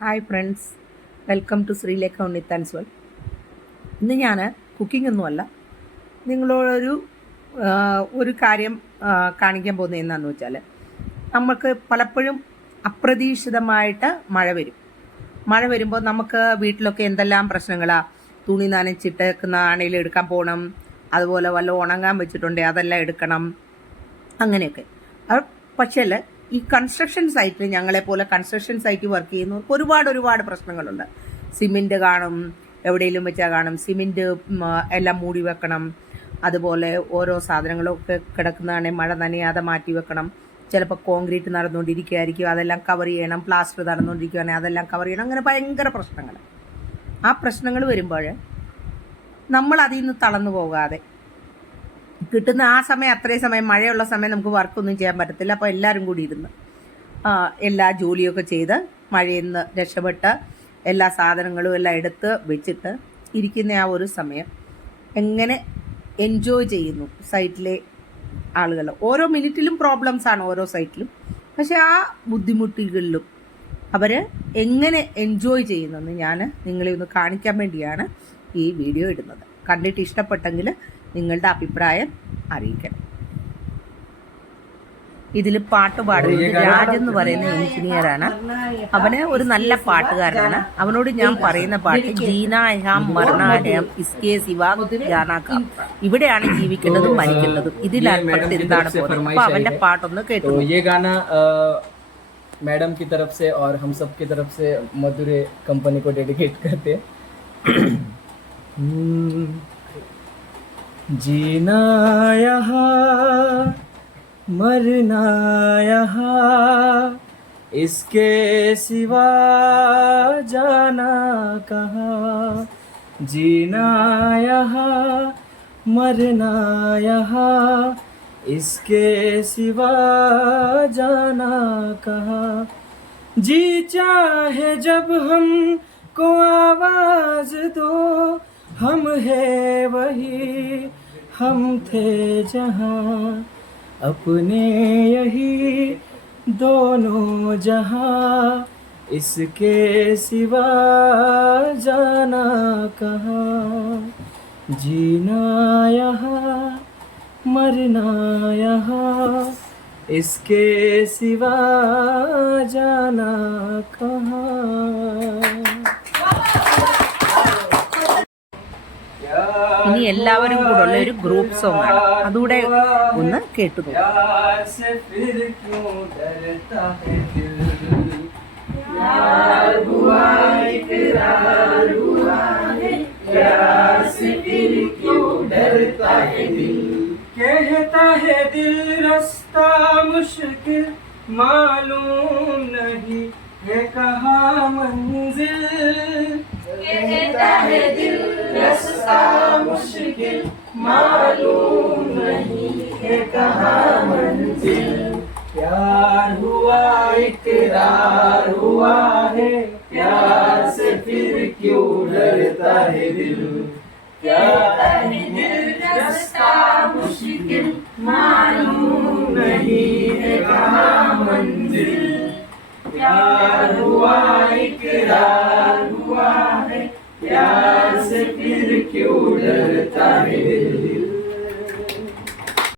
Hi friends, welcome to Sreelekha Unnithan's world. ഇന്ന് ഞാൻ cooking ഒന്നുമല്ല, നിങ്ങളോടൊരു കാര്യം കാണിക്കാൻ പോകുന്നത് എന്താണെന്ന് വെച്ചാൽ, നമുക്ക് പലപ്പോഴും അപ്രതീക്ഷിതമായിട്ട് മഴ വരുമ്പോൾ നമുക്ക് വീട്ടിലൊക്കെ എന്തെല്ലാം പ്രശ്നങ്ങളാണ്. തുണി നനച്ചിട്ടേക്കുന്ന ആണെങ്കിലും എടുക്കാൻ പോകണം, അതുപോലെ വല്ല ഉണങ്ങാൻ വെച്ചിട്ടുണ്ടെങ്കിൽ അതെല്ലാം എടുക്കണം, അങ്ങനെയൊക്കെ. പക്ഷേ ഈ കൺസ്ട്രക്ഷൻ സൈറ്റിൽ, ഞങ്ങളെപ്പോലെ കൺസ്ട്രക്ഷൻ സൈറ്റിൽ വർക്ക് ചെയ്യുന്നവർക്ക് ഒരുപാട് പ്രശ്നങ്ങളുണ്ട്. സിമെൻറ്റ് കാണും, എവിടെയെങ്കിലും വെച്ചാൽ കാണും, സിമെൻറ്റ് എല്ലാം മൂടി വെക്കണം. അതുപോലെ ഓരോ സാധനങ്ങളൊക്കെ കിടക്കുന്നതാണെങ്കിൽ മഴ നനയാതെ മാറ്റി വെക്കണം. ചിലപ്പോൾ കോൺക്രീറ്റ് നടന്നുകൊണ്ടിരിക്കുകയായിരിക്കും, അതെല്ലാം കവർ ചെയ്യണം. പ്ലാസ്റ്റർ നടന്നുകൊണ്ടിരിക്കുകയാണെങ്കിൽ അതെല്ലാം കവർ ചെയ്യണം. അങ്ങനെ ഭയങ്കര പ്രശ്നങ്ങൾ. ആ പ്രശ്നങ്ങൾ വരുമ്പോൾ നമ്മൾ അതിൽ നിന്ന് തളർന്നു പോകാതെ, കിട്ടുന്ന ആ സമയം, അത്രയും സമയം, മഴയുള്ള സമയം നമുക്ക് വർക്കൊന്നും ചെയ്യാൻ പറ്റത്തില്ല. അപ്പോൾ എല്ലാവരും കൂടി ഇരുന്ന് എല്ലാ ജോലിയൊക്കെ ചെയ്ത് മഴയിൽ നിന്ന് രക്ഷപ്പെട്ട് എല്ലാ സാധനങ്ങളും എല്ലാം എടുത്ത് വെച്ചിട്ട് ഇരിക്കുന്ന ആ ഒരു സമയം എങ്ങനെ എൻജോയ് ചെയ്യുന്നു സൈറ്റിലെ ആളുകൾ. ഓരോ മിനിറ്റിലും പ്രോബ്ലംസാണ് ഓരോ സൈറ്റിലും. പക്ഷെ ആ ബുദ്ധിമുട്ടുകളിലും അവർ എങ്ങനെ എൻജോയ് ചെയ്യുന്നെന്ന് ഞാൻ നിങ്ങളെ ഒന്ന് കാണിക്കാൻ വേണ്ടിയാണ് ഈ വീഡിയോ ഇടുന്നത്. കണ്ടിട്ട് ഇഷ്ടപ്പെട്ടെങ്കിൽ നിങ്ങളുടെ അഭിപ്രായം അറിയിക്കണം. ഇതിൽ പാട്ട് പാടുന്നത് രാജ് എന്ന് പറയുന്ന എഞ്ചിനീയറാണ്. അവന് ഒരു നല്ല പാട്ടുകാരനാണ്. അവനോട് ഞാൻ പറയുന്ന പാട്ട് ജീനായാം മരണാലയം ഇസ്കേ സിവാ ജാനാക്കാം, ഇവിടെയാണ് ജീവിക്കേണ്ടതും മരിക്കേണ്ടതും, ഇതിൽ അർപ്പണത്തിൽ എന്താണ് പോകുന്നത്. അപ്പൊ അവന്റെ പാട്ടൊന്ന് കേട്ടു. मैडम की तरफ से और हम सब की तरफ से मधुरे कंपनी को डेडिकेट करते हैं. जीना यहाँ मरना यहाँ, इसके सिवा जाना कहाँ. जीना यहाँ मरना यहाँ, इसके सिवा जाना कहाँ. जी चाहे जब हमको आवाज दो, हम है वही हम थे जहाँ, अपने यही दोनों जहाँ, इसके सिवा जाना कहाँ. जीना यहाँ मरना यहाँ, इसके सिवा जाना कहाँ. ഇനി എല്ലാവരും കൂടെ ഉള്ള ഒരു ഗ്രൂപ്പ് സോങ് ആണ്, അതുകൂടെ ഒന്ന് കേട്ടു. कहता है दिल रास्ता मुश्किल मालूम नहीं है कहाँ मंजिल. कहता है दिल रास्ता मुश्किल मालूम नहीं है कहाँ मंजिल. प्यार हुआ इकरार हुआ है, प्यार से फिर क्यों डरता है दिल. कहता है दिल रास्ता मुश्किल मालूम नहीं है कहाँ मंजिल. प्यार हुआ इकरार हुआ है, प्यार से फिर क्यों डरता है दिल.